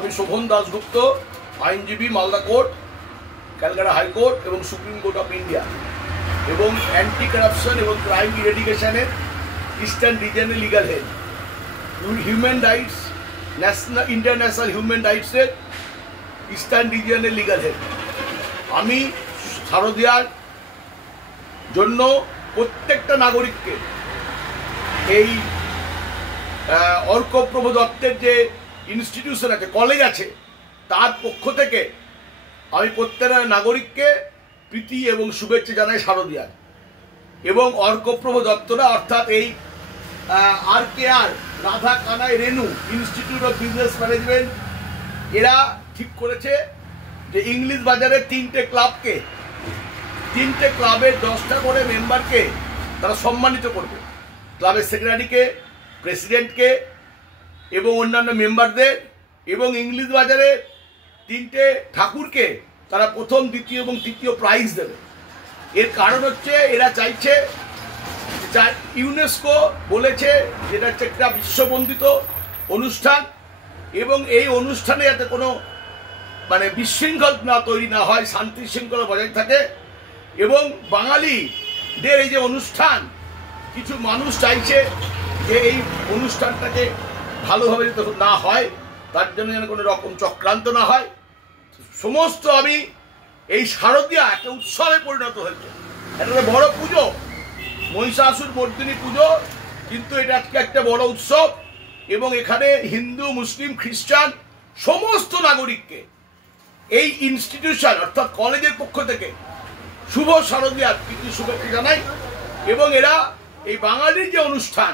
আমি শোভন দাশগুপ্ত, আইনজীবী, Malda court, Calcutta high court এবং সুপ্রিম কোর্ট অফ ইন্ডিয়া এবং অ্যান্টি কারাপশন এবং ক্রাইম ইরেডিকেশনের ইস্টার্ন রিজনের legal head, human rights international human রাইটসের ইস্টার্ন রিজনের লিগাল হেড। আমি শারদিয়ার জন্য প্রত্যেকটা নাগরিককে এই অর্কপ্রভ দত্তের যে ইনস্টিটিউশন আছে, কলেজ আছে, তার পক্ষ থেকে আমি প্রত্যেকটা নাগরিককে প্রীতি এবং শুভেচ্ছা জানাই শারদিয়ার। এবং অর্কপ্রভ দত্তরা অর্থাৎ এই RKR Radha Kanai Renu institute of business management এরা ঠিক করেছে যে ইংলিশ বাজারে 3টে ক্লাবের 10টা করে মেম্বারকে তারা সম্মানিত করবে। ক্লাবের সেক্রেটারিকে, প্রেসিডেন্টকে এবং অন্যান্য মেম্বারদের, এবং ইংলিশ বাজারে 3টে ঠাকুরকে তারা প্রথম, দ্বিতীয় এবং তৃতীয় প্রাইজ দেবে। এর কারণ হচ্ছে এরা চাইছে, ইউনেস্কো বলেছে যেটা হচ্ছে একটা বিশ্ববন্দিত অনুষ্ঠান এবং এই অনুষ্ঠানে যাতে কোনো বিশৃঙ্খল তৈরি না হয়, শান্তি শৃঙ্খলা বজায় থাকে। এবং বাঙালিদের এই যে অনুষ্ঠান, কিছু মানুষ চাইছে যে এই অনুষ্ঠানটাকে ভালোভাবে যাতে না হয়, তার জন্য যেন কোনো রকম চক্রান্ত না হয়। সমস্ত আমি এই শারদিয়া একটা উৎসবে পরিণত হয়েছে, একটা বড় পুজো, মহিষাসুর মর্দিনী পুজো, কিন্তু এটা আজকে একটা বড় উৎসব। এবং এখানে হিন্দু, মুসলিম, খ্রিস্টান সমস্ত নাগরিককে এই ইনস্টিটিউশন অর্থাৎ কলেজের পক্ষ থেকে শুভ শারদিয়ার প্রীতি শুভেচ্ছা জানাই। এবং এরা এই বাঙালির যে অনুষ্ঠান,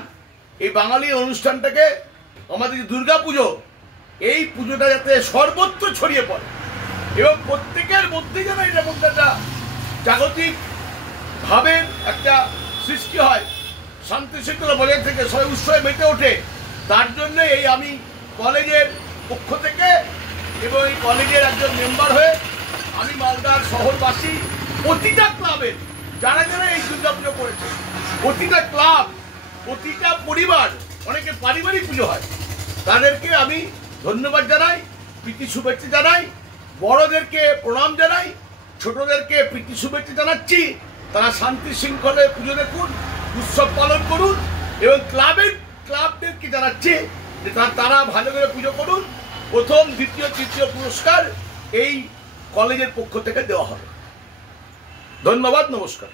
এই বাঙালির অনুষ্ঠানটাকে, আমাদের যে দুর্গা পুজো, এই পুজোটা যাতে সর্বত্র ছড়িয়ে পড়ে এবং প্রত্যেকের মধ্যে যেন এটার মধ্যে একটা জাগতিক ভাবের একটা সৃষ্টি হয়, শান্তি শৃঙ্খলা বজায় থেকে সবাই উৎসবে মেতে ওঠে। তার জন্য এই আমি কলেজের পক্ষ থেকে এবং এই কলেজের একজন মেম্বার হয়ে আমি মালদার শহরবাসী, প্রতিটা ক্লাবের যারা যারা এই দুর্গাপুজো করেছে, প্রতিটা ক্লাব, প্রতিটা পরিবার, অনেকে পারিবারিক পুজো হয়, তাদেরকে আমি ধন্যবাদ জানাই, প্রীতি শুভেচ্ছা জানাই। বড়দেরকে প্রণাম জানাই, ছোটদেরকে প্রীতি শুভেচ্ছা জানাচ্ছি। তারা শান্তি শৃঙ্খলায় পুজো দেখুন, উৎসব পালন করুন। এবং ক্লাবদেরকে জানাচ্ছি যে তারা ভালো করে পুজো করুন। প্রথম, দ্বিতীয়, তৃতীয় পুরস্কার এই কলেজের পক্ষ থেকে দেওয়া হবে। ধন্যবাদ, নমস্কার।